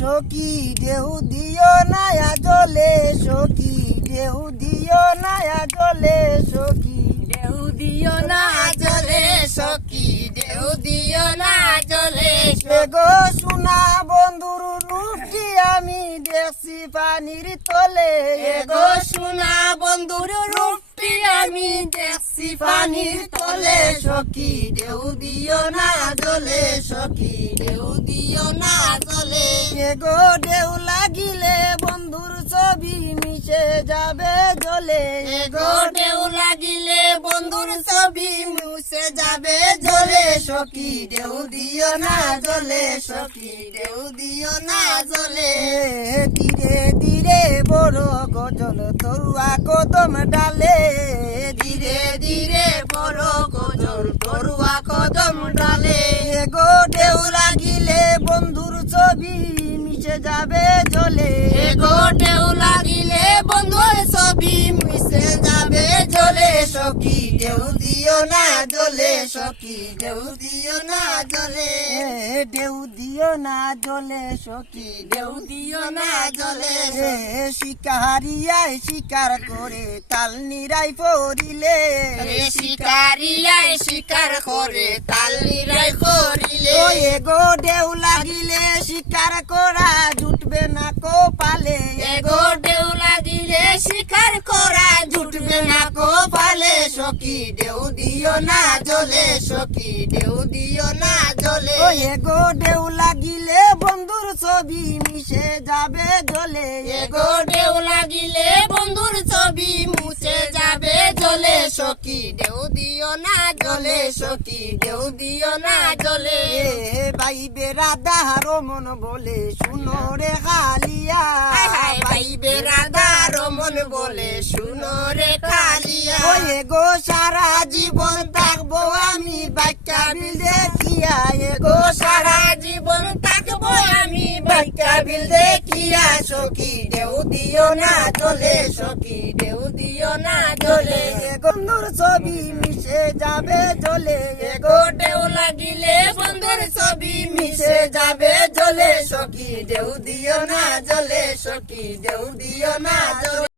সখী ঢেউ দিও নায়া জলে সখী ঢেউ দিও নায়া জলে সখী ঢেউ দিও না জলে সখী, ঢেউ দিও না জলে গো সোনা বন্ধুর রূপটি আমি দেখছি পানির তলে গো সোনা বন্ধুর রূপটি আমি দেখছি পানির তলে সখী ঢেউ দিও না জলে সখী ঢেউ দিও না জলে গো ঢেউ লাগিলে বন্ধুর ছবি মিশে যাবে জলে গো ঢেউ লাগিলে বন্ধুর ছবি মুছে যাবে জলে সখী ঢেউ দিও না জলে সখী ঢেউ দিও না জলে ধীরে ধীরে বড় গজল তরুয়া কদম ডালে ধীরে ধীরে বড় গজল তরুয়া কদম ডালে গো ঢেউ লাগিলে বন্ধুর ছবি মিশে যাবে জলে গো ঢেউ লাগিলে বন্ধুর ছবি মিশে যাবে জলে সখী ঢেউ দিও না জলে সখী ঢেউ দিও না জলে ঢেউ দিও না জলে সখী ঢেউ দিও না জলে শিকারিয়ায় শিকার করে তাল নিরাই পড়িলে শিকারিয়ায় শিকার করে তাল নিরাই করিলে গো ঢেউ লাগিলে শিকার করা জুটবে না কোপালে গো ঢেউ লাগিলে শিকার করা জুটবে না কপালে সখী ঢেউ দিও না জলে সখী ঢেউ দিও না জলে গো ঢেউ লাগিলে বন্ধুর ছবি মিশে যাবে জলে গো ঢেউ লাগিলে বন্ধুর ছবি মুছে যাবে জলে সখী ঢেউ দিও না জলে সখী ঢেউ দিও না জলে ভাই বেড়াদার মন বলে শুনো রে কালিয়া ভাই বেড়াদার মন বলে শুনো রে কালিয়া গো সারা জীবন থাকবো আমি বাচ্চা বিল দেখিয়া গো সারা জীবন থাকবো আমি বাচ্চা বিল দেখিয়া সখী ঢেউ দিও না জলে সখী ঢেউ দিও না জলে বন্ধুর ছবি মিশে যাবে জলে গো ঢেউ লাগিলে বন্ধুর ছবি মিশে যাবে জলে সখী ঢেউ দিও না জলে সখী ঢেউ দিও না জলে